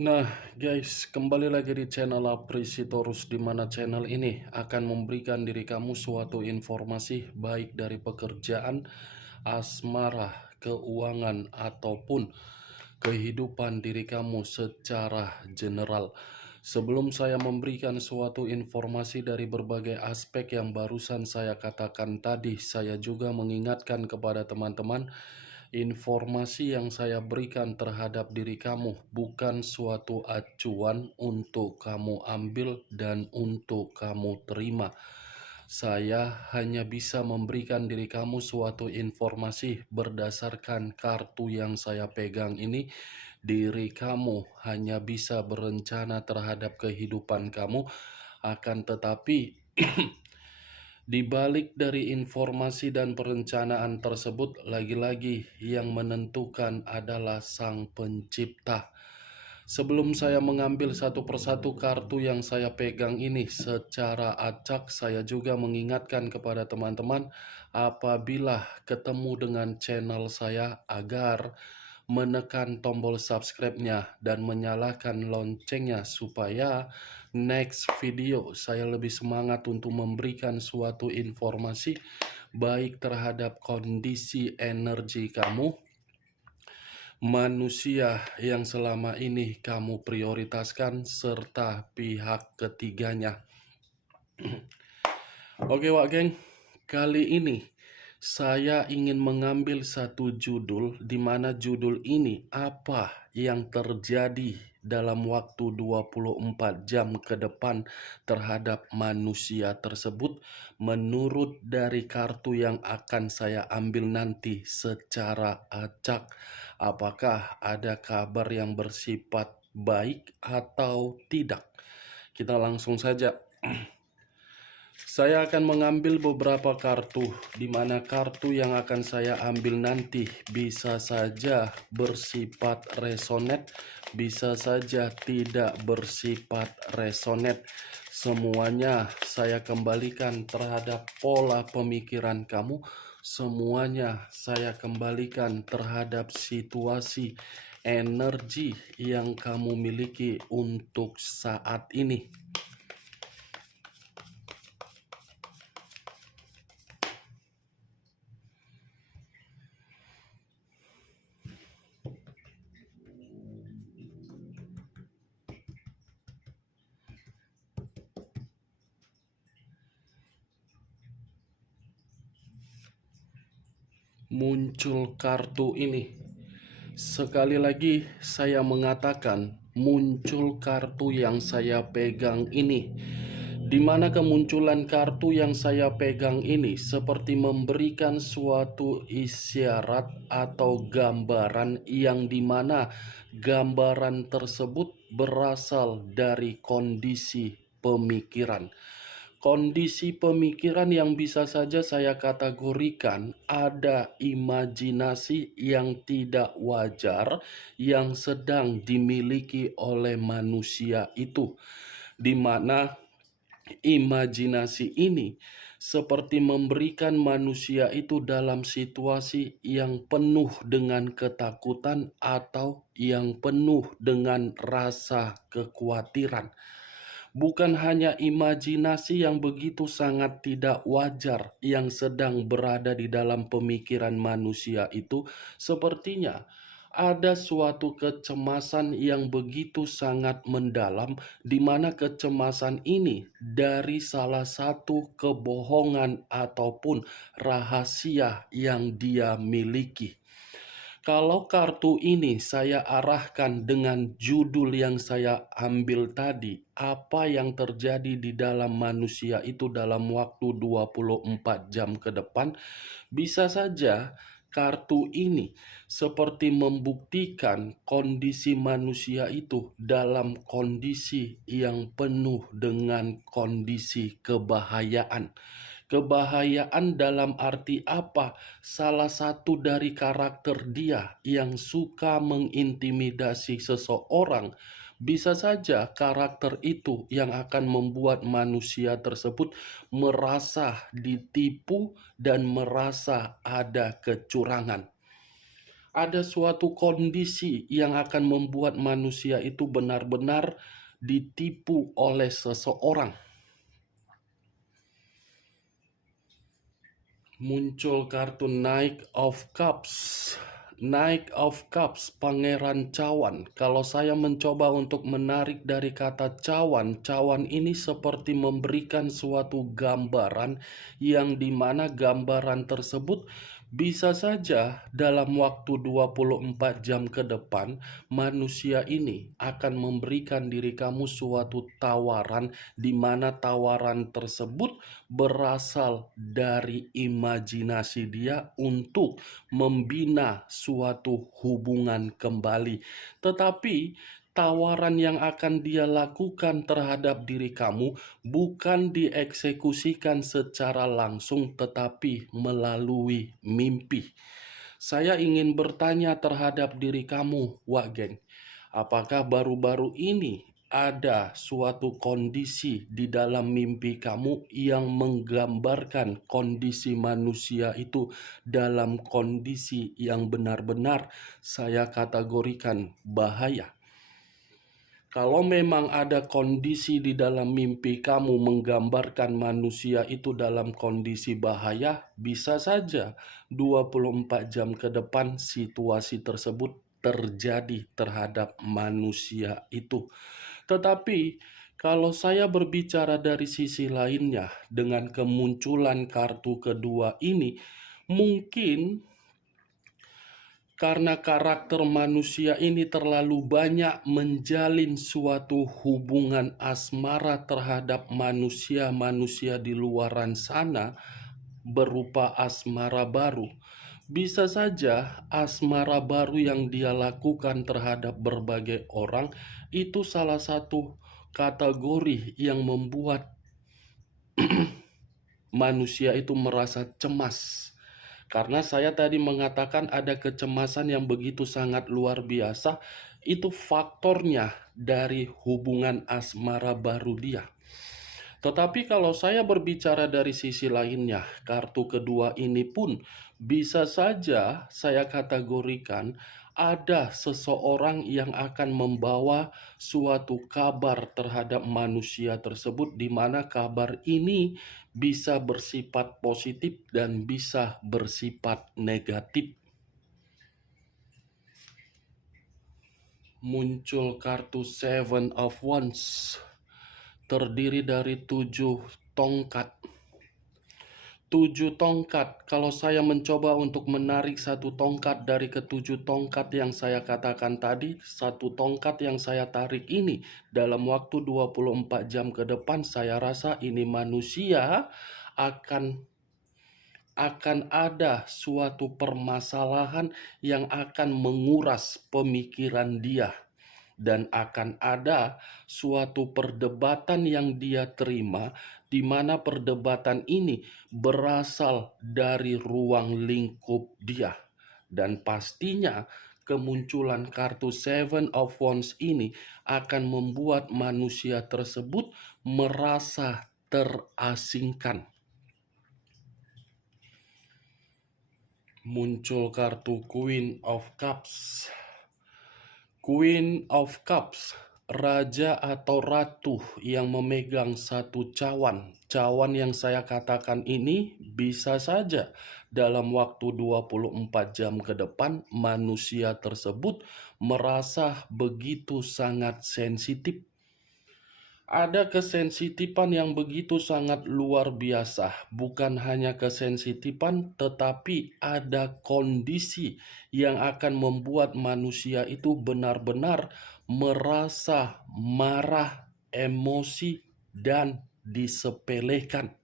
Nah, guys, kembali lagi di channel Aprisitorus, di mana channel ini akan memberikan diri kamu suatu informasi baik dari pekerjaan, asmara, keuangan, ataupun kehidupan diri kamu secara general. Sebelum saya memberikan suatu informasi dari berbagai aspek yang barusan saya katakan tadi, saya juga mengingatkan kepada teman-teman, informasi yang saya berikan terhadap diri kamu bukan suatu acuan untuk kamu ambil dan untuk kamu terima. Saya hanya bisa memberikan diri kamu suatu informasi berdasarkan kartu yang saya pegang ini. Diri kamu hanya bisa berencana terhadap kehidupan kamu, akan tetapi di balik dari informasi dan perencanaan tersebut, lagi-lagi yang menentukan adalah Sang Pencipta. Sebelum saya mengambil satu persatu kartu yang saya pegang ini secara acak, saya juga mengingatkan kepada teman-teman apabila ketemu dengan channel saya agar menekan tombol subscribe-nya dan menyalakan loncengnya supaya next video saya lebih semangat untuk memberikan suatu informasi baik terhadap kondisi energi kamu, manusia yang selama ini kamu prioritaskan, serta pihak ketiganya. Oke Wak Geng, kali ini saya ingin mengambil satu judul di mana judul ini apa yang terjadi dalam waktu 24 jam ke depan terhadap manusia tersebut menurut dari kartu yang akan saya ambil nanti secara acak. Apakah ada kabar yang bersifat baik atau tidak? Kita langsung saja. Saya akan mengambil beberapa kartu, di mana kartu yang akan saya ambil nanti bisa saja bersifat resonate, bisa saja tidak bersifat resonate. Semuanya saya kembalikan terhadap pola pemikiran kamu, semuanya saya kembalikan terhadap situasi energi yang kamu miliki untuk saat ini. Muncul kartu ini. Sekali lagi saya mengatakan muncul kartu yang saya pegang ini, di mana kemunculan kartu yang saya pegang ini seperti memberikan suatu isyarat atau gambaran yang dimana gambaran tersebut berasal dari kondisi pemikiran. Kondisi pemikiran yang bisa saja saya kategorikan ada imajinasi yang tidak wajar yang sedang dimiliki oleh manusia itu, di mana imajinasi ini seperti memberikan manusia itu dalam situasi yang penuh dengan ketakutan atau yang penuh dengan rasa kekhawatiran. Bukan hanya imajinasi yang begitu sangat tidak wajar yang sedang berada di dalam pemikiran manusia itu, sepertinya ada suatu kecemasan yang begitu sangat mendalam, di mana kecemasan ini dari salah satu kebohongan ataupun rahasia yang dia miliki. Kalau kartu ini saya arahkan dengan judul yang saya ambil tadi, apa yang terjadi di dalam manusia itu dalam waktu 24 jam ke depan, bisa saja kartu ini seperti membuktikan kondisi manusia itu dalam kondisi yang penuh dengan kondisi kebahayaan. Kebahayaan dalam arti apa? Salah satu dari karakter dia yang suka mengintimidasi seseorang, bisa saja karakter itu yang akan membuat manusia tersebut merasa ditipu dan merasa ada kecurangan. Ada suatu kondisi yang akan membuat manusia itu benar-benar ditipu oleh seseorang. Muncul kartu Knight of Cups. Knight of Cups, Pangeran Cawan. Kalau saya mencoba untuk menarik dari kata cawan, cawan ini seperti memberikan suatu gambaran yang dimana gambaran tersebut bisa saja dalam waktu 24 jam ke depan manusia ini akan memberikan diri kamu suatu tawaran di mana tawaran tersebut berasal dari imajinasi dia untuk membina suatu hubungan kembali. Tetapi tawaran yang akan dia lakukan terhadap diri kamu bukan dieksekusikan secara langsung, tetapi melalui mimpi. Saya ingin bertanya terhadap diri kamu, Wak Geng. Apakah baru-baru ini ada suatu kondisi di dalam mimpi kamu yang menggambarkan kondisi manusia itu dalam kondisi yang benar-benar saya kategorikan bahaya? Kalau memang ada kondisi di dalam mimpi kamu menggambarkan manusia itu dalam kondisi bahaya, bisa saja 24 jam ke depan situasi tersebut terjadi terhadap manusia itu. Tetapi kalau saya berbicara dari sisi lainnya dengan kemunculan kartu kedua ini, mungkin karena karakter manusia ini terlalu banyak menjalin suatu hubungan asmara terhadap manusia-manusia di luaran sana berupa asmara baru. Bisa saja asmara baru yang dia lakukan terhadap berbagai orang itu salah satu kategori yang membuat manusia itu merasa cemas. Karena saya tadi mengatakan ada kecemasan yang begitu sangat luar biasa, itu faktornya dari hubungan asmara baru dia. Tetapi kalau saya berbicara dari sisi lainnya, kartu kedua ini pun bisa saja saya kategorikan ada seseorang yang akan membawa suatu kabar terhadap manusia tersebut, di mana kabar ini bisa bersifat positif dan bisa bersifat negatif. Muncul kartu Seven of Wands, terdiri dari 7 tongkat. 7 tongkat, kalau saya mencoba untuk menarik satu tongkat dari ketujuh tongkat yang saya katakan tadi, satu tongkat yang saya tarik ini dalam waktu 24 jam ke depan, saya rasa ini manusia akan ada suatu permasalahan yang akan menguras pemikiran dia. Dan akan ada suatu perdebatan yang dia terima, di mana perdebatan ini berasal dari ruang lingkup dia. Dan pastinya kemunculan kartu Seven of Wands ini akan membuat manusia tersebut merasa terasingkan. Muncul kartu Queen of Cups. Queen of Cups, raja atau ratu yang memegang satu cawan. Cawan yang saya katakan ini bisa saja dalam waktu 24 jam ke depan manusia tersebut merasa begitu sangat sensitif. Ada kesensitifan yang begitu sangat luar biasa. Bukan hanya kesensitifan, tetapi ada kondisi yang akan membuat manusia itu benar-benar merasa marah, emosi, dan disepelekan.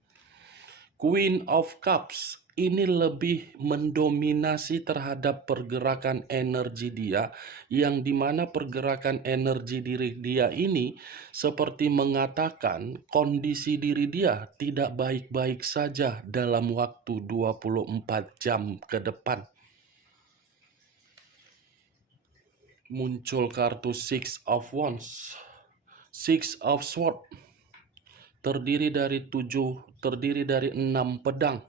Queen of Cups ini lebih mendominasi terhadap pergerakan energi dia, yang dimana pergerakan energi diri dia ini seperti mengatakan kondisi diri dia tidak baik-baik saja dalam waktu 24 jam ke depan. Muncul kartu Six of Wands, Six of Swords, terdiri dari 6 pedang.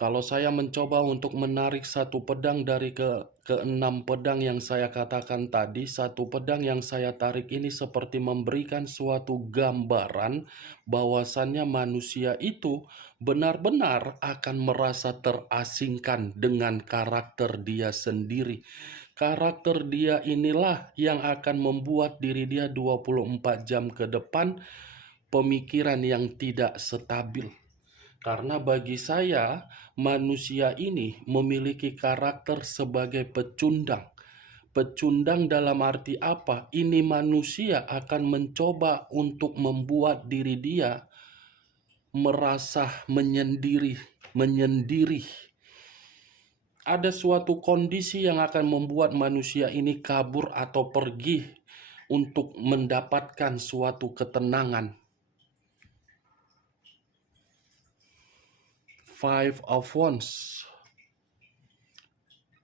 Kalau saya mencoba untuk menarik satu pedang dari keenam pedang yang saya katakan tadi, satu pedang yang saya tarik ini seperti memberikan suatu gambaran bahwasannya manusia itu benar-benar akan merasa terasingkan dengan karakter dia sendiri. Karakter dia inilah yang akan membuat diri dia 24 jam ke depan pemikiran yang tidak stabil. Karena bagi saya, manusia ini memiliki karakter sebagai pecundang. Pecundang dalam arti apa? Ini manusia akan mencoba untuk membuat diri dia merasa menyendiri. Ada suatu kondisi yang akan membuat manusia ini kabur atau pergi untuk mendapatkan suatu ketenangan. Five of Wands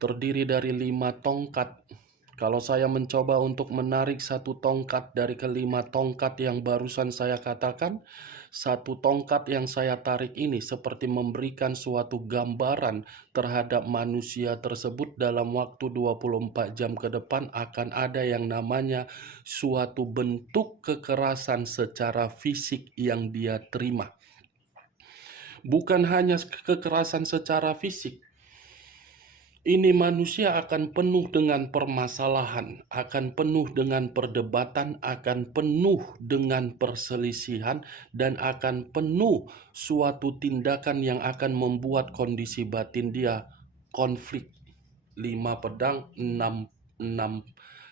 terdiri dari 5 tongkat. Kalau saya mencoba untuk menarik satu tongkat dari kelima tongkat yang barusan saya katakan, satu tongkat yang saya tarik ini seperti memberikan suatu gambaran terhadap manusia tersebut dalam waktu 24 jam ke depan akan ada yang namanya suatu bentuk kekerasan secara fisik yang dia terima. Bukan hanya kekerasan secara fisik, ini manusia akan penuh dengan permasalahan, akan penuh dengan perdebatan, akan penuh dengan perselisihan, dan akan penuh suatu tindakan yang akan membuat kondisi batin dia konflik. 5 pedang,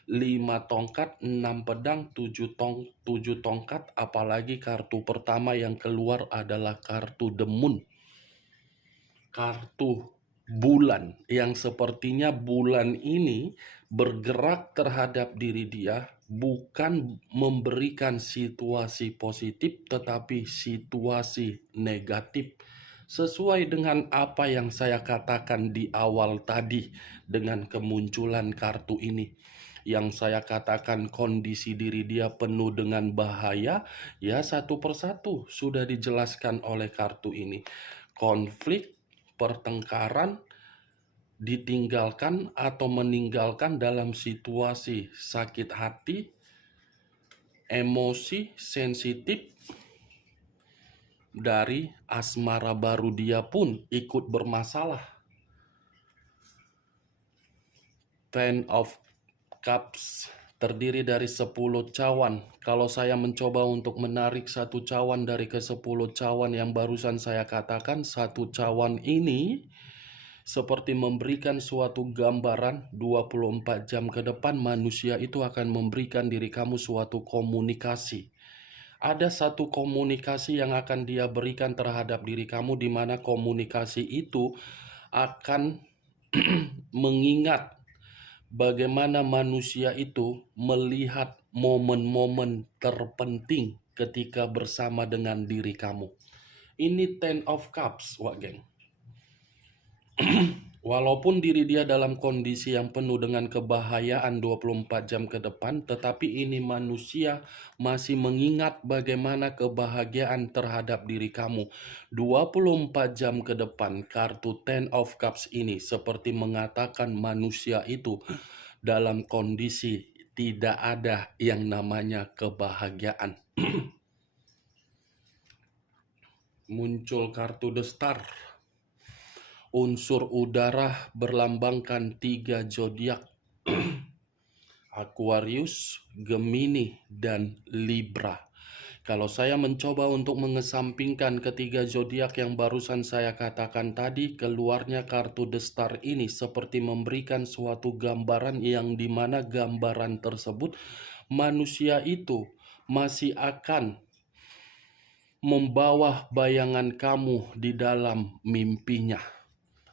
5 tongkat, 6 pedang, 7 tongkat, apalagi kartu pertama yang keluar adalah kartu The Moon. Kartu bulan yang sepertinya bulan ini bergerak terhadap diri dia, bukan memberikan situasi positif tetapi situasi negatif. Sesuai dengan apa yang saya katakan di awal tadi dengan kemunculan kartu ini. Yang saya katakan kondisi diri dia penuh dengan bahaya, ya satu persatu sudah dijelaskan oleh kartu ini. Konflik, pertengkaran, ditinggalkan atau meninggalkan dalam situasi sakit hati, emosi, sensitif, dari asmara baru dia pun ikut bermasalah. Ten of Cups terdiri dari 10 cawan. Kalau saya mencoba untuk menarik satu cawan dari ke-10 cawan yang barusan saya katakan, satu cawan ini seperti memberikan suatu gambaran 24 jam ke depan manusia itu akan memberikan diri kamu suatu komunikasi. Ada satu komunikasi yang akan dia berikan terhadap diri kamu di mana komunikasi itu akan mengingat bagaimana manusia itu melihat momen-momen terpenting ketika bersama dengan diri kamu. Ini Ten of Cups, Wak Geng. Walaupun diri dia dalam kondisi yang penuh dengan kebahayaan 24 jam ke depan, tetapi ini manusia masih mengingat bagaimana kebahagiaan terhadap diri kamu. 24 jam ke depan, kartu Ten of Cups ini seperti mengatakan manusia itu dalam kondisi tidak ada yang namanya kebahagiaan. Muncul kartu The Star. Unsur udara berlambangkan 3 zodiak. Aquarius, Gemini, dan Libra. Kalau saya mencoba untuk mengesampingkan ketiga zodiak yang barusan saya katakan tadi, keluarnya kartu The Star ini seperti memberikan suatu gambaran yang dimana gambaran tersebut manusia itu masih akan membawa bayangan kamu di dalam mimpinya.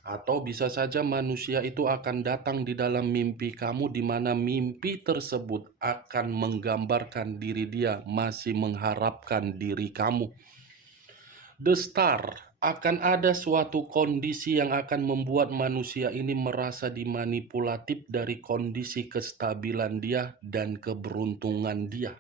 Atau bisa saja manusia itu akan datang di dalam mimpi kamu di mana mimpi tersebut akan menggambarkan diri dia masih mengharapkan diri kamu. The Star, akan ada suatu kondisi yang akan membuat manusia ini merasa dimanipulatif dari kondisi kestabilan dia dan keberuntungan dia.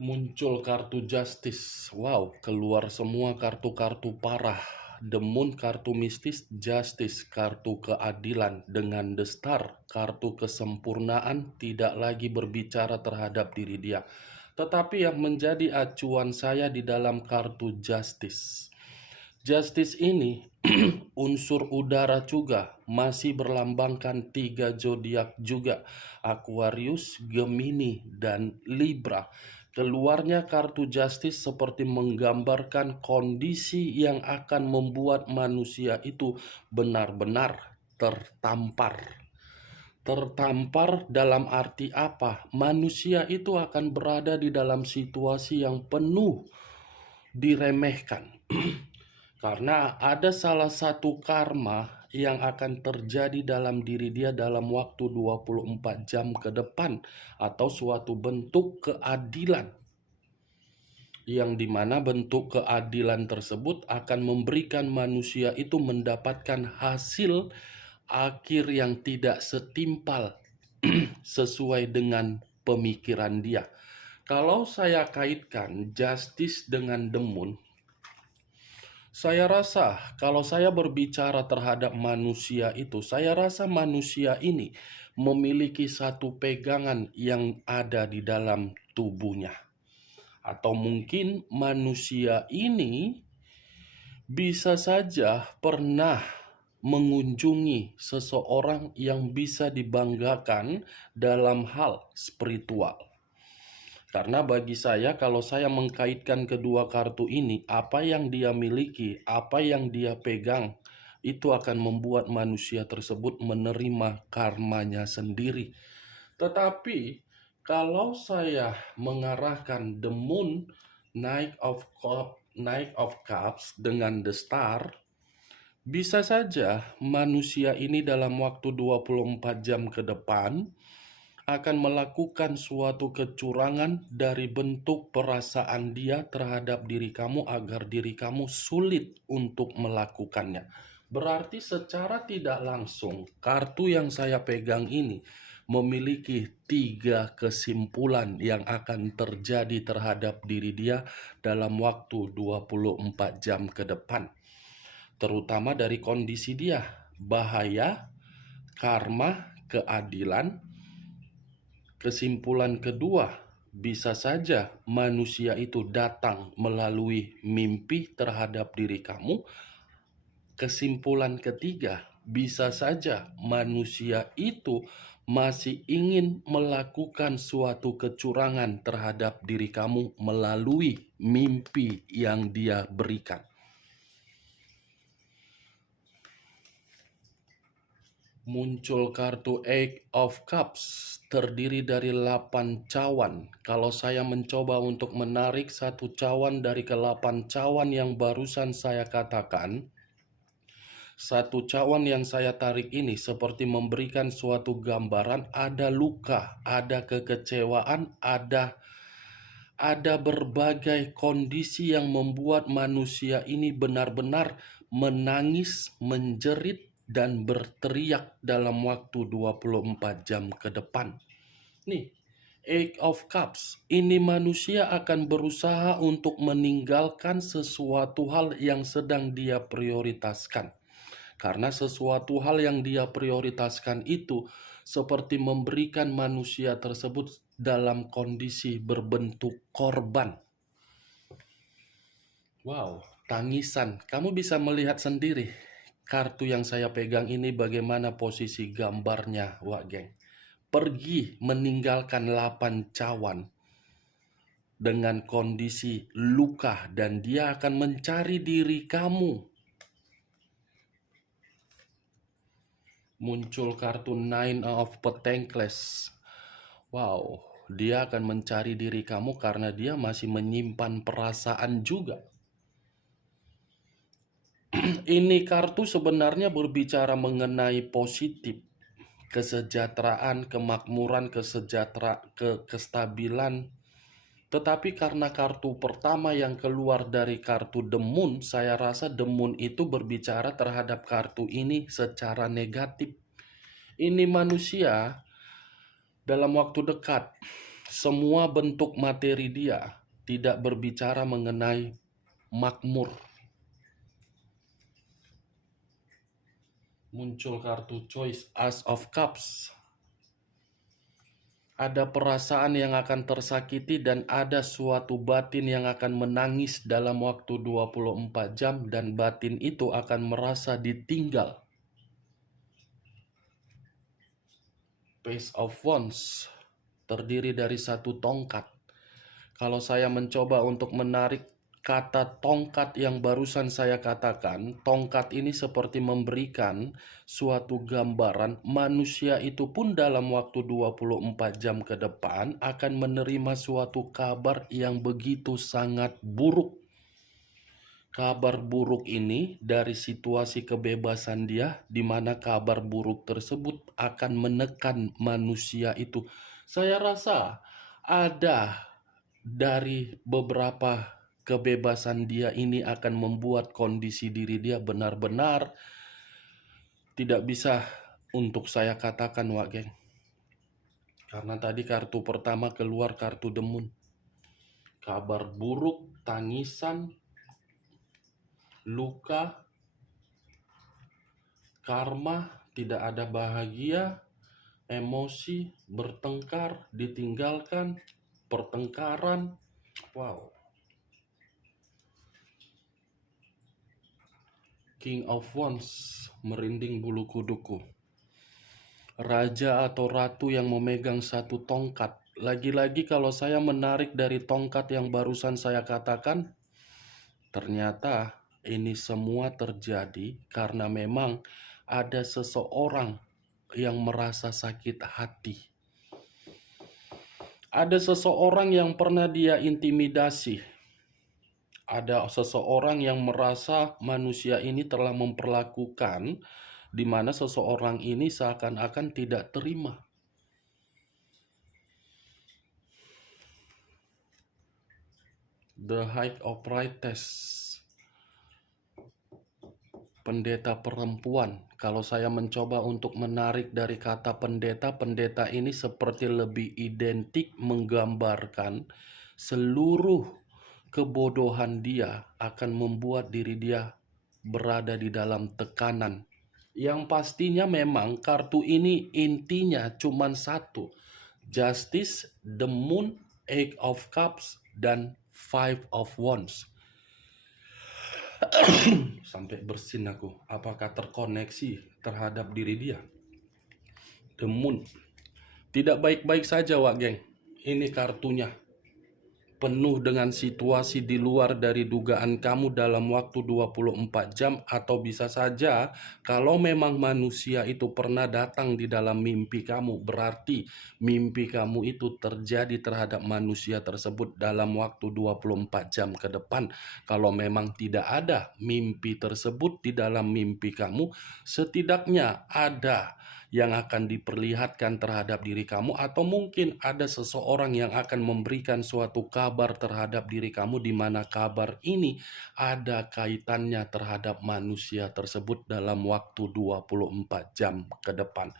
Muncul kartu Justice. Wow, keluar semua kartu-kartu parah. The Moon kartu mistis, Justice kartu keadilan, dengan The Star kartu kesempurnaan, tidak lagi berbicara terhadap diri dia. Tetapi yang menjadi acuan saya di dalam kartu Justice. Justice ini unsur udara juga, masih berlambangkan 3 zodiak juga, Aquarius, Gemini, dan Libra. Keluarnya kartu Justice seperti menggambarkan kondisi yang akan membuat manusia itu benar-benar tertampar. Tertampar dalam arti apa? Manusia itu akan berada di dalam situasi yang penuh diremehkan. Karena ada salah satu karma yang akan terjadi dalam diri dia dalam waktu 24 jam ke depan, atau suatu bentuk keadilan, yang dimana bentuk keadilan tersebut akan memberikan manusia itu mendapatkan hasil akhir yang tidak setimpal sesuai dengan pemikiran dia. Kalau saya kaitkan Justice dengan The Moon, saya rasa kalau saya berbicara terhadap manusia itu, saya rasa manusia ini memiliki satu pegangan yang ada di dalam tubuhnya. Atau mungkin manusia ini bisa saja pernah mengunjungi seseorang yang bisa dibanggakan dalam hal spiritual. Karena bagi saya, kalau saya mengkaitkan kedua kartu ini, apa yang dia miliki, apa yang dia pegang, itu akan membuat manusia tersebut menerima karmanya sendiri. Tetapi kalau saya mengarahkan The Moon, Knight of Cups dengan The Star, bisa saja manusia ini dalam waktu 24 jam ke depan akan melakukan suatu kecurangan dari bentuk perasaan dia terhadap diri kamu agar diri kamu sulit untuk melakukannya. Berarti secara tidak langsung, kartu yang saya pegang ini memiliki 3 kesimpulan yang akan terjadi terhadap diri dia dalam waktu 24 jam ke depan. Terutama dari kondisi dia, bahaya, karma, keadilan. Kesimpulan kedua, bisa saja manusia itu datang melalui mimpi terhadap diri kamu. Kesimpulan ketiga, bisa saja manusia itu masih ingin melakukan suatu kecurangan terhadap diri kamu melalui mimpi yang dia berikan. Muncul kartu Eight of Cups, terdiri dari 8 cawan. Kalau saya mencoba untuk menarik satu cawan dari ke-8 cawan yang barusan saya katakan, satu cawan yang saya tarik ini seperti memberikan suatu gambaran ada luka, ada kekecewaan, ada berbagai kondisi yang membuat manusia ini benar-benar menangis, menjerit, dan berteriak dalam waktu 24 jam ke depan. Nih, Eight of Cups, ini manusia akan berusaha untuk meninggalkan sesuatu hal yang sedang dia prioritaskan. Karena sesuatu hal yang dia prioritaskan itu seperti memberikan manusia tersebut dalam kondisi berbentuk korban. Wow, tangisan. Kamu bisa melihat sendiri kartu yang saya pegang ini bagaimana posisi gambarnya, Wak Geng. Pergi meninggalkan 8 cawan dengan kondisi luka, dan dia akan mencari diri kamu. Muncul kartu Nine of Pentacles. Wow, dia akan mencari diri kamu karena dia masih menyimpan perasaan juga. Ini kartu sebenarnya berbicara mengenai positif, kesejahteraan, kemakmuran, kestabilan. Tetapi karena kartu pertama yang keluar dari kartu The Moon, saya rasa The Moon itu berbicara terhadap kartu ini secara negatif. Ini manusia dalam waktu dekat Semua bentuk materi dia tidak berbicara mengenai makmur. Muncul kartu choice, Ace of Cups. Ada perasaan yang akan tersakiti dan ada suatu batin yang akan menangis dalam waktu 24 jam dan batin itu akan merasa ditinggal. Page of Wands terdiri dari satu tongkat. Kalau saya mencoba untuk menarik kata tongkat yang barusan saya katakan, tongkat ini seperti memberikan suatu gambaran manusia itu pun dalam waktu 24 jam ke depan akan menerima suatu kabar yang begitu sangat buruk. Kabar buruk ini dari situasi kebebasan dia, di mana kabar buruk tersebut akan menekan manusia itu. Saya rasa ada dari beberapa kebebasan dia ini akan membuat kondisi diri dia benar-benar tidak bisa untuk saya katakan, Wak Geng. Karena tadi kartu pertama keluar kartu The Moon. Kabar buruk, tangisan, luka, karma, tidak ada bahagia, emosi, bertengkar, ditinggalkan, pertengkaran. Wow. King of Wands, merinding bulu kuduku. Raja atau ratu yang memegang satu tongkat. Lagi-lagi kalau saya menarik dari tongkat yang barusan saya katakan, ternyata ini semua terjadi karena memang ada seseorang yang merasa sakit hati. Ada seseorang yang pernah dia intimidasi. Ada seseorang yang merasa manusia ini telah memperlakukan di mana seseorang ini seakan-akan tidak terima. The High of Priestess, pendeta perempuan. Kalau saya mencoba untuk menarik dari kata pendeta, pendeta ini seperti lebih identik menggambarkan seluruh kebodohan dia akan membuat diri dia berada di dalam tekanan. Yang pastinya memang kartu ini intinya cuma satu. Justice, The Moon, Eight of Cups, dan Five of Wands. Sampai bersin aku. Apakah terkoneksi terhadap diri dia? The Moon. Tidak baik-baik saja, Wak Geng. Ini kartunya. Penuh dengan situasi di luar dari dugaan kamu dalam waktu 24 jam, atau bisa saja kalau memang manusia itu pernah datang di dalam mimpi kamu, berarti mimpi kamu itu terjadi terhadap manusia tersebut dalam waktu 24 jam ke depan. Kalau memang tidak ada mimpi tersebut di dalam mimpi kamu, setidaknya ada yang akan diperlihatkan terhadap diri kamu, atau mungkin ada seseorang yang akan memberikan suatu kabar terhadap diri kamu di mana kabar ini ada kaitannya terhadap manusia tersebut dalam waktu 24 jam ke depan.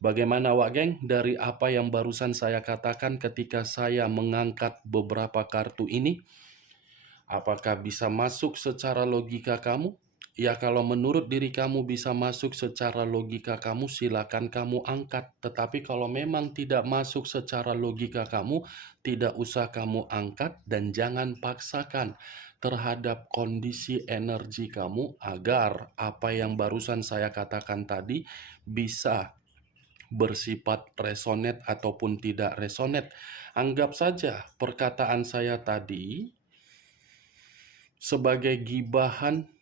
Bagaimana, Wak Geng, dari apa yang barusan saya katakan ketika saya mengangkat beberapa kartu ini? Apakah bisa masuk secara logika kamu? Ya, kalau menurut diri kamu bisa masuk secara logika kamu, silakan kamu angkat. Tetapi kalau memang tidak masuk secara logika kamu, tidak usah kamu angkat dan jangan paksakan terhadap kondisi energi kamu agar apa yang barusan saya katakan tadi bisa bersifat resonate ataupun tidak resonate. Anggap saja perkataan saya tadi sebagai gibahan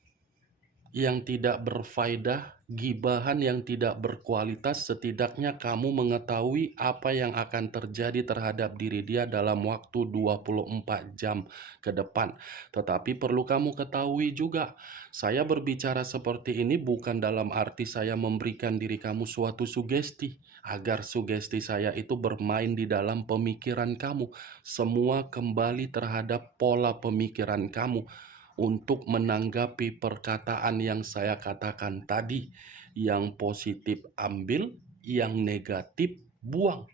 yang tidak berfaedah, gibahan yang tidak berkualitas. Setidaknya kamu mengetahui apa yang akan terjadi terhadap diri dia dalam waktu 24 jam ke depan. Tetapi perlu kamu ketahui juga, saya berbicara seperti ini bukan dalam arti saya memberikan diri kamu suatu sugesti, agar sugesti saya itu bermain di dalam pemikiran kamu. Semua kembali terhadap pola pemikiran kamu untuk menanggapi perkataan yang saya katakan tadi. Yang positif ambil, yang negatif buang.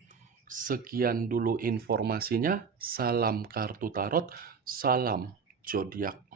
Sekian dulu informasinya. Salam kartu tarot, salam zodiak.